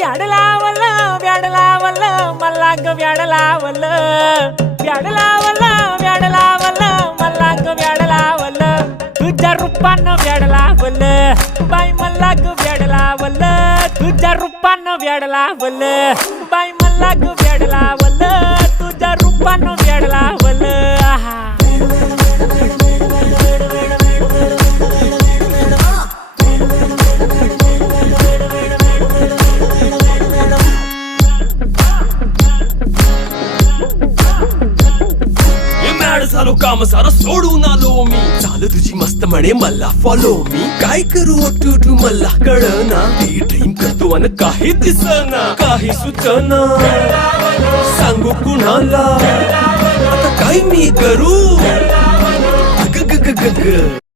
व्याड लावलं व्याड लावलं मला ग व्याड लावलं व्याड लावलं व्याड लावलं मला ग व्याड लावलं तुझ्या रूपानं व्याड लावलं बाई मला ग व्याड लावलं तुझ्या रूपानं व्याड लावलं बाई मला ग व्याड लावलं तुझ्या रूपानं व्याड लावलं आहा झालो काम सारं सोडून आलो मी चाल तुझी मस्त म्हणे मला फॉलो मी काय करू टू मला कळना ती ड्रीम करतो आणि काही दिसना काही सुचना सांगू कुणाला आता काय मी करू ग ग ग ग ग